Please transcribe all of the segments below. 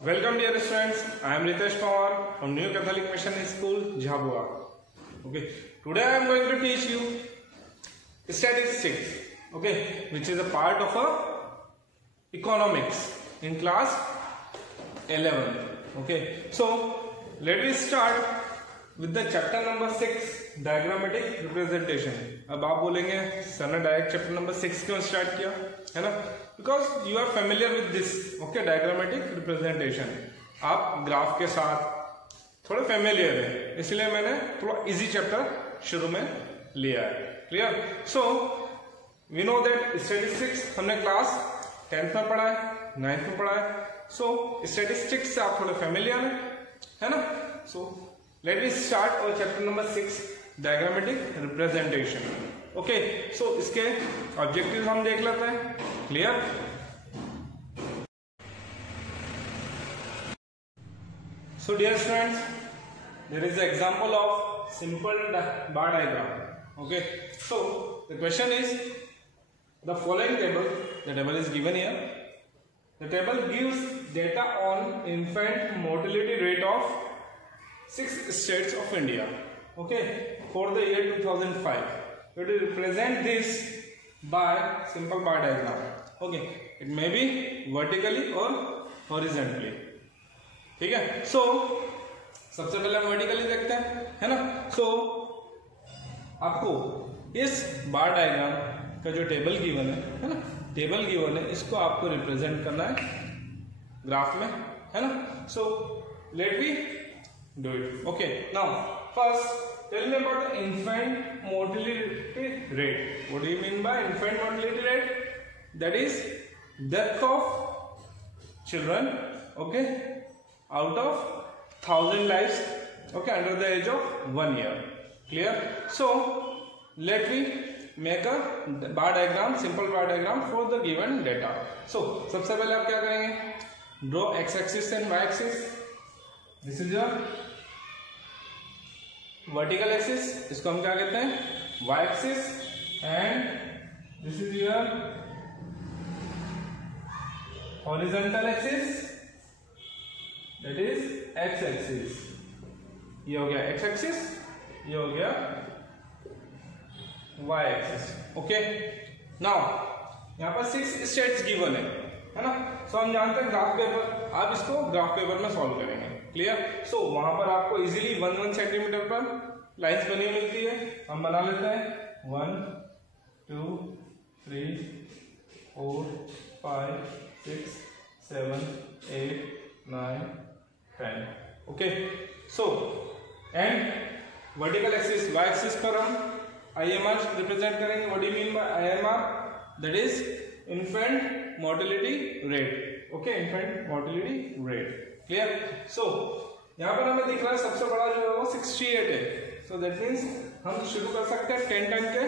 Welcome dear students, I am Ritesh Pawar from New Catholic Mission School, Jhabua. Okay, today I am going to teach you statistics, okay, which is a part of economics in class 11. Okay, so let me start with the chapter number 6, diagrammatic representation. अब आप बोलेंगे sir ने direct chapter number 6 क्यों start किया, है ना? Because you are familiar with this, okay, diagrammatic representation. आप graph के साथ थोड़े फेमिलियर है, इसलिए मैंने थोड़ा इजी चैप्टर शुरू में लिया है. Clear? So we know that statistics हमने क्लास 10th में पढ़ा है, 9th में पढ़ा है. सो स्टैटिस्टिक्स से आप थोड़े फेमिलियर है ना? सो लेट मी स्टार्ट और chapter number 6, diagrammatic representation. Okay, so इसके ऑब्जेक्टिव हम देख लेते हैं. Clear? So dear students, there is an example of simple bar diagram. Okay, so the question is the following table. The table is given here. The table gives data on infant mortality rate of 6 states of India. Okay, for the year 2005. We will represent this by simple bar diagram. Okay, it may be vertically or horizontally. ठीक है? सो सबसे पहले हम vertically देखते हैं, है ना? सो आपको इस बार डायग्राम का जो टेबल गिवन है ना, टेबल गिवन है, इसको आपको रिप्रेजेंट करना है ग्राफ में, है ना? So let me do it. Okay, now first tell me about the infant mortality rate. What do you mean by infant mortality rate? That is death of children, okay, out of 1000 lives, okay, under the age of 1 year. Clear? So let me make a bar diagram, simple bar diagram for the given data. So सबसे पहले आप क्या करेंगे? Draw x axis and y axis. This is your vertical axis, इसको हम क्या कहते हैं? Y axis. And this is your horizontal axis, that is X axis. ये हो गया एक्स एक्सिस, ये हो गया वाई एक्सिस. ओके, नाउ यहाँ पर 6 स्टेट्स गिवन है ना? सो हम जानते हैं ग्राफ पेपर, आप इसको ग्राफ पेपर में सॉल्व करेंगे. क्लियर? सो वहां पर आपको इजीली 1 सेंटीमीटर पर लाइंस बनी मिलती है. हम बना लेते हैं 1 2 3 4 5 6 7 8 9 10. Okay, so and vertical axis Y axis पर हम IMR रिप्रेजेंट करेंगे. What do you mean by IMR? That is infant mortality rate. Okay, infant mortality rate. Clear? So यहाँ पर हमें दिख रहा है सबसे बड़ा जो है वो 68 है. सो दैट मीन्स हम शुरू कर सकते हैं 10 10 के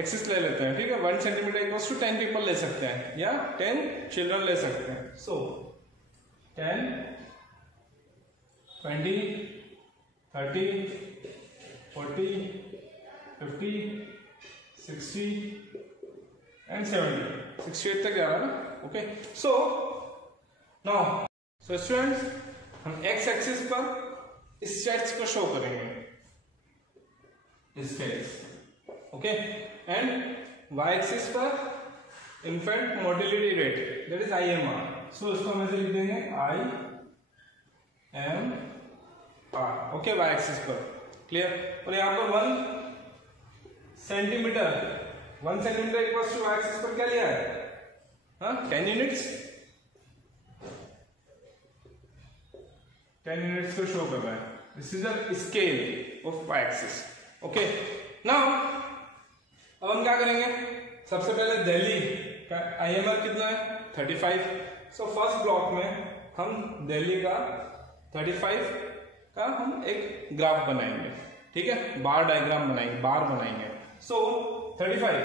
एक्सिस ले लेते हैं. ठीक है? 1 सेंटीमीटर इक्वल्स टू 10 पीपल ले सकते हैं या 10 चिल्ड्रन ले सकते हैं. सो 10 20 30 40 50 60 एंड 70. 68 तक जा रहा है ना? Okay, so now so students, हम एक्स एक्सिस पर स्टेट्स को शो करेंगे, states. Okay, and Y axis पर infant mortality rate, that is IMR. So इसको हम ऐसे लिख देंगे IMR. ओके, वाई एक्सिस पर. क्लियर? और यहाँ पर 1 centimetre equals to Y axis पर क्या लिया है? 10 यूनिट्स. 10 यूनिट्स को शो कर रहा है. This is the scale of Y axis. Okay, now अब हम क्या करेंगे? सबसे पहले दिल्ली का IMR कितना है? 35. सो फर्स्ट ब्लॉक में हम दिल्ली का 35 का हम एक ग्राफ बनाएंगे. ठीक है? बार डायग्राम बनाएंगे, बार बनाएंगे. सो 35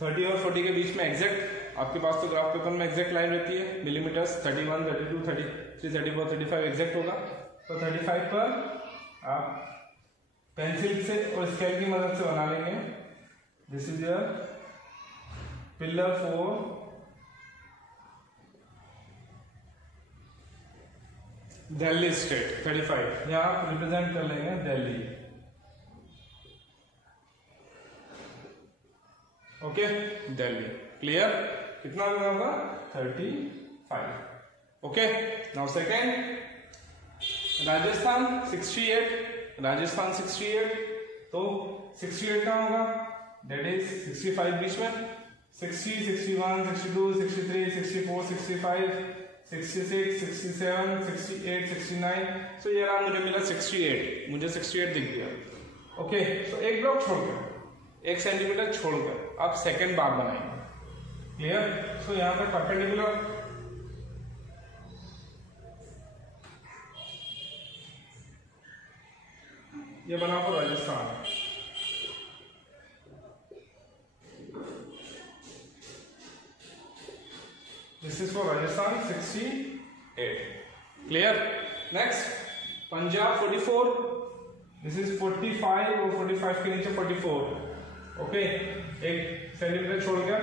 30 और 40 के बीच में एग्जैक्ट, आपके पास तो ग्राफ पेपर में एग्जैक्ट लाइन रहती है, मिलीमीटर्स. 31 32 33 34 35 एग्जैक्ट होगा. तो 35 पर आप पेंसिल से और स्केल की मदद से बना लेंगे. This is your pillar 4 Delhi state 35, यहाँ आप रिप्रेजेंट कर लेंगे दिल्ली। ओके, दिल्ली। क्लियर? कितना होगा? 35। Okay, now second, Rajasthan 68, Rajasthan 68, तो 68 कहाँ होगा? डेट इज 65 बीच में, 60, 61, 62, 63, 64, 65, 66, 67, 68, 69। सो ये रहा, मुझे मिला 68, मुझे 68 दिख गया। ओके, तो एक ब्लॉक छोड़कर, 1 सेंटीमीटर छोड़कर आप सेकेंड बार बनाएंगे। क्लियर? सो यहाँ पर परपेंडिकुलर ये बना for Rajasthan, this is for Rajasthan 68। Clear? Next Punjab 44, this is 45 और 45 के नीचे 44। ओके, 1 सेंटीमीटर छोड़ गया।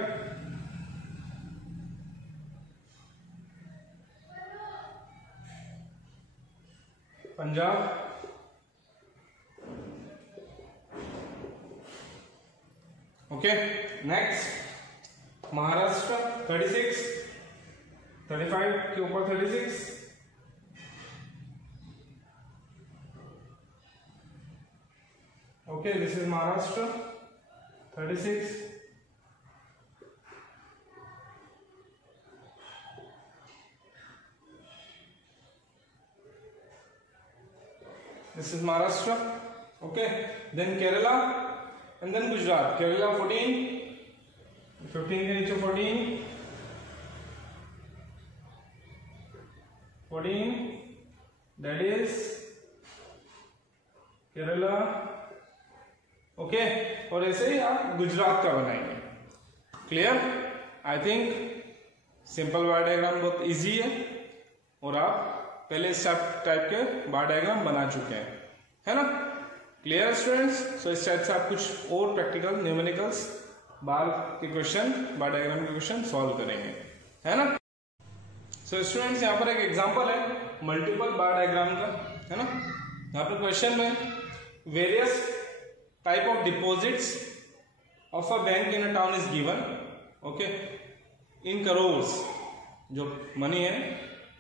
पंजाब ओके, नेक्स्ट महाराष्ट्र 36, 35 के ऊपर 36। Okay, this is Maharashtra 36। This is Maharashtra. Okay, then Kerala and then Gujarat. Kerala 14, 15 के नीचे 14, that is Kerala. ओके, और ऐसे ही आप गुजरात का बनाएंगे। Clear? I think simple bar diagram बहुत इजी है और आप पहले इस टाइप के बार डायग्राम बना चुके हैं, है ना? Clear students? सो इस टाइप से आप कुछ और प्रैक्टिकल न्यूमेरिकल्स बार के क्वेश्चन, बार डायग्राम के क्वेश्चन सॉल्व करेंगे, है ना? सो स्टूडेंट्स यहाँ पर एक एग्जांपल है मल्टीपल बार डायग्राम का, है ना? यहाँ पर क्वेश्चन में various type of deposits of a bank in a town is given, okay, in crores. जो मनी है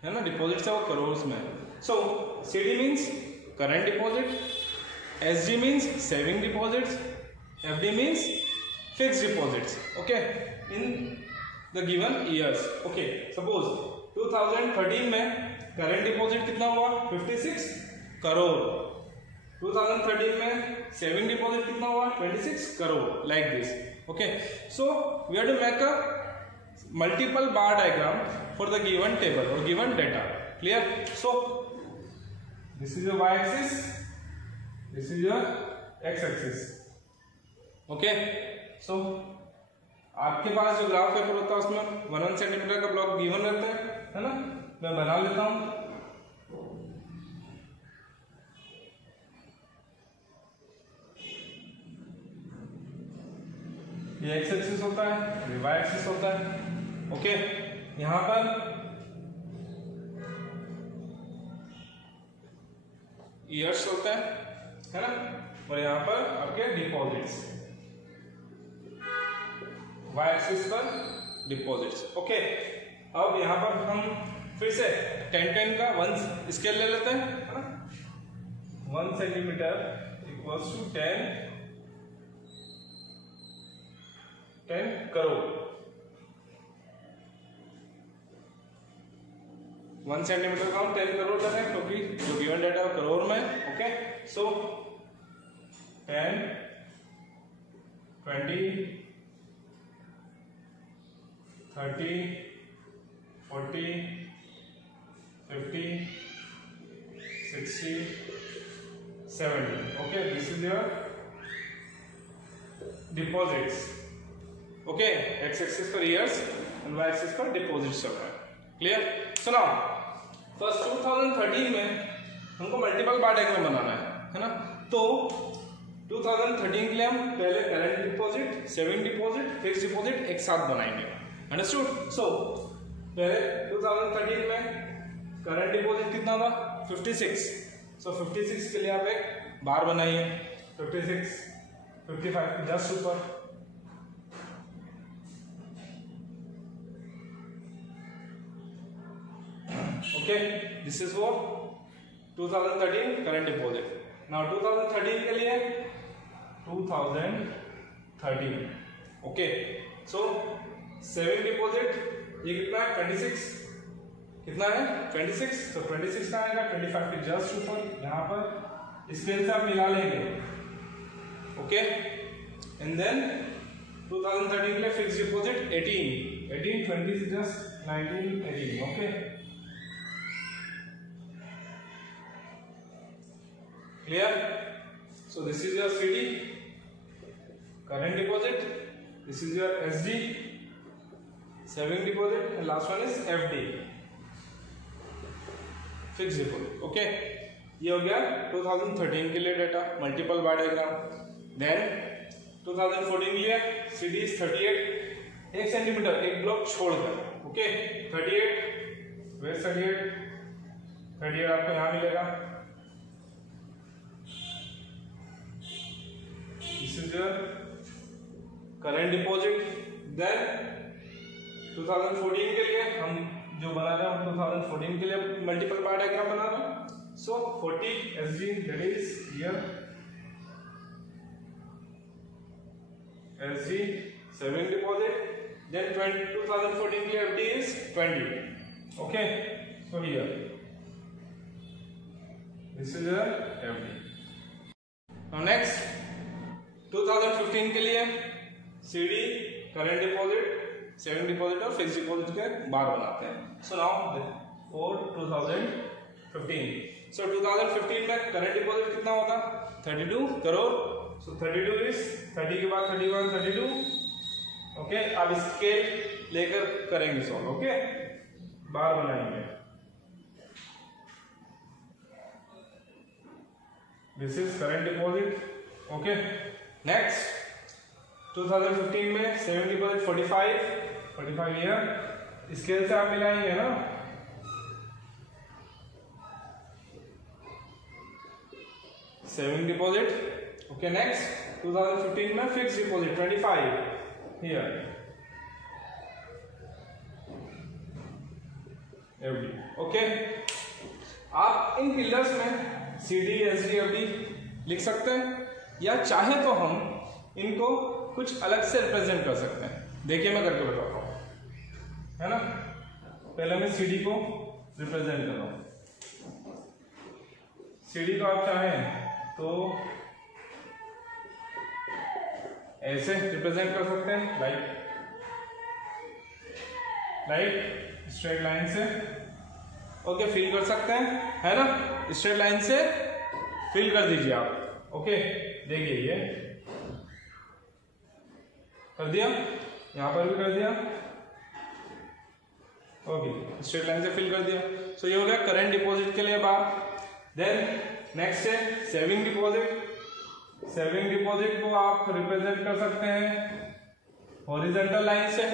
ना, डिपॉजिट्स है वो करोर्स में है। So CD means current deposit, SD means saving deposits, FD means fix deposits, okay, in the given years. Okay, suppose 2013 में current deposit कितना हुआ? 56 करोड़। 2013 में सेविंग डिपॉजिट कितना हुआ? 26 crore, like this. Okay, so we have to make a multiple bar diagram for the given table और given data. Clear? So this is your y axis, this is your x axis. Okay, so आपके पास जो graph paper होता है उसमें 1 centimetre का block given रहता है ना? मैं बना लेता हूं। ये x एक्सिस होता है, ये y एक्सिस होता है। ओके, यहां पर ईयर्स होता है ना? और यहां पर आपके डिपॉजिट्स, y एक्सिस पर डिपॉजिट्स। ओके, अब यहां पर हम फिर से 10-10 का 1 स्केल ले लेते हैं, है ना? 1 centimetre equals to 10 crore. 1 centimetre का हम 10 करोड़ कर रहे हैं क्योंकि जो गिवन डेटा है करोड़ में। Okay, so 10, 20, 30, 40, 50, 60, 70। Okay, this is your deposits. Okay, x axis पर ईयर्स एंड y एक्सिस पर डिपॉजिट्स चल रहा है। क्लियर? सो नाउ फर्स्ट 2013 में हमको मल्टीपल बार डायग्राम बनाना है ना? तो 2013 के लिए हम पहले current deposit, saving deposit, fix deposit एक साथ बनाएंगे। अंडरस्टूड? सो पहले 2013 में करंट डिपॉजिट कितना था? 56, सो 56 के लिए आप एक बार बनाइए, 56 55 के जस्ट ऊपर, okay. This is for 2013 current deposit. Now 2013 के लिए 2013, ओके। सो सेविंग डिपॉजिट ये कितना है 26, कितना है 26, तो 26 का आएगा 25 के जस्ट ऊपर, यहाँ पर स्केल से आप मिला लेंगे, ओके। एंड देन 2013 के लिए फिक्स डिपॉजिट 18 20 से just 19 18, okay. Clear? So this is your CD, current deposit. This is your SD, saving deposit, and last one is FD, fixed deposit. Okay, ये हो गया 2013 के लिए data, multiple bar diagram. Then 2014 के लिए CD is 38, 1 centimetre एक block छोड़कर, okay. 38, where 38 आपको यहाँ मिलेगा। This is your current deposit. Then 2014 के लिए हम जो बना रहे हैं 2014 के लिए मल्टीपल बार डायग्राम बना रहे हैं। So 40 SD, that is here SD saving deposit. Then 2014 के लिए FD is 20, okay. So here this is your FD. Now next 2015 के लिए CD, current deposit, saving deposit और फिक्स डिपॉजिट के बार बनाते हैं। सो नाउ फॉर 2015, सो 2015 में करंट डिपॉजिट कितना होता 32 करोड़। सो 32 इज 30 के बाद 31 32, ओके। अब स्केल लेकर करेंगे सॉल्व, ओके। बार बनाएंगे, this is current deposit, okay. Next 2015 में सेविंग डिपॉजिट 45 ईयर, स्केल से आप मिलाएंगे ना, सेविंग डिपॉजिट, ओके। नेक्स्ट 2015 में fix deposit 25 year, FD, okay. आप इन पिलर्स में CD, SD, FD लिख सकते हैं, या चाहे तो हम इनको कुछ अलग से रिप्रेजेंट कर सकते हैं। देखिए मैं करके बताता हूँ, है ना। पहले मैं CD को रिप्रेजेंट कर रहा हूँ। CD को आप चाहें तो ऐसे रिप्रेजेंट कर सकते हैं, लाइक स्ट्रेट लाइन से, ओके। फिल कर सकते हैं, है ना, स्ट्रेट लाइन से फिल कर दीजिए आप, ओके। देखिए ये कर दिया, यहां पर भी कर दिया, ओके। स्ट्रेट लाइन से फिल कर दिया। सो ये हो गया करंट डिपॉजिट के लिए बात। देन नेक्स्ट है सेविंग डिपॉजिट। सेविंग डिपॉजिट को आप रिप्रेजेंट कर सकते हैं हॉरिजॉन्टल लाइन से,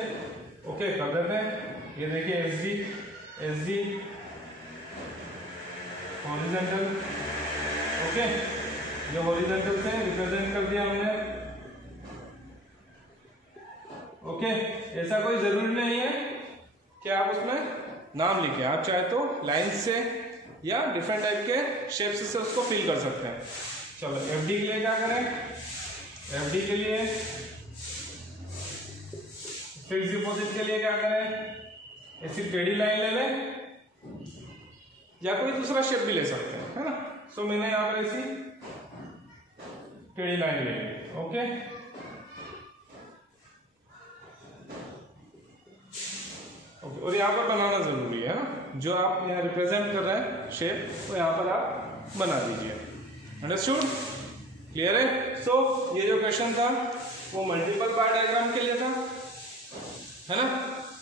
ओके। कर देते हैं, ये देखिए SD हॉरिजॉन्टल, ओके। जो हॉरिजॉन्टल से रिप्रेजेंट कर दिया हमने, ओके। ऐसा कोई जरूरी नहीं है कि आप उसमें नाम लिखें, आप चाहे तो लाइन से या डिफरेंट टाइप के शेप से उसको फिल कर सकते हैं। चलो एफडी के लिए क्या करें, एफडी के लिए फिक्स डिपॉजिट के लिए क्या करें, ऐसी टेढ़ी लाइन ले लें या कोई दूसरा शेप भी ले सकते हैं, है ना। सो मैंने यहाँ पर ऐसी टेढ़ी लाइन ले ली, ओके। और यहाँ पर बनाना जरूरी है ना, जो आप यहाँ रिप्रेजेंट कर रहे हैं शेप, वो यहाँ पर आप बना दीजिए। अंडरस्टूड, क्लियर है। सो ये जो क्वेश्चन था वो मल्टीपल बार डायग्राम के लिए था, है ना।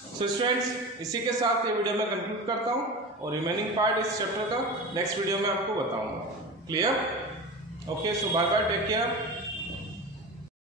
सो स्टूडेंट्स, इसी के साथ ये वीडियो मैं कंक्लूड करता हूँ और रिमेनिंग पार्ट इस चैप्टर का नेक्स्ट वीडियो में आपको बताऊंगा। Clear, okay. So bye bye, take care.